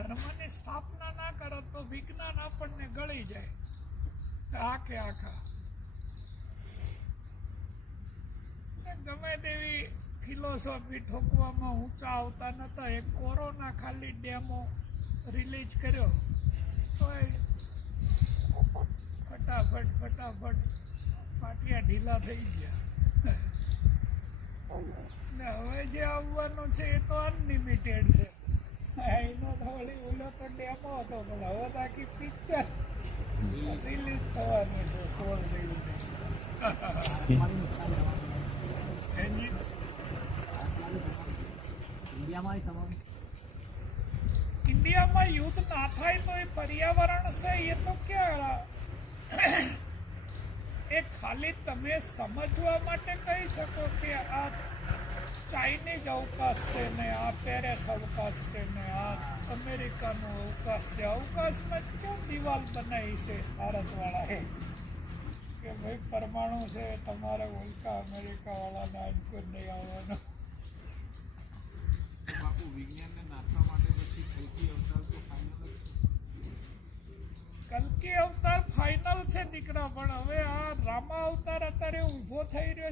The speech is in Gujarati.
ધર્મની સ્થાપના ના કરો તો વિજ્ઞાન આપણને ગળી જાય આખે આખા. ગમે તેવી ફિલોસોફી ઠોકવામાં ઊંચા આવતા નતા. એક કોરોના ખાલી ડેમો રિલીઝ કર્યો તો ફટાફટ પાટિયા ઢીલા થઈ ગયા. ને હવે જે આવવાનું છે એ તો અનલિમિટેડ છે. એનો તો વળી ઓલો તો ડેમો હતો પણ હવે તો આખી પિક્ચર રિલીઝ થવાની છે 16 દિવસે. ઇન્ડિયામાં યુદ્ધ ના થાય તો એ પર્યાવરણ છે એ તો ક્યાં એ ખાલી તમે સમજવા માટે કહી શકો કે આ ચાઇનીઝ અવકાશ છે ને આ પેરિસ અવકાશ છે ને આ અમેરિકાનો અવકાશ છે. અવકાશમાં શું દિવાલ બનાવી છે ભારતવાળાએ કે ભાઈ પરમાણુ છે તમારે ઉલ્કા અમેરિકાવાળાને અનુકૂળ નહીં આવવાનો. બાપુ વિજ્ઞાનને નાથવા માટે પછી કલ્કી અવતાર તો ફાઇનલ જ છે. કલ્કી અવતાર ફાઇનલ છે દીકરા, પણ હવે આ રામા અવતાર અત્યારે ઊભો થઈ રહ્યો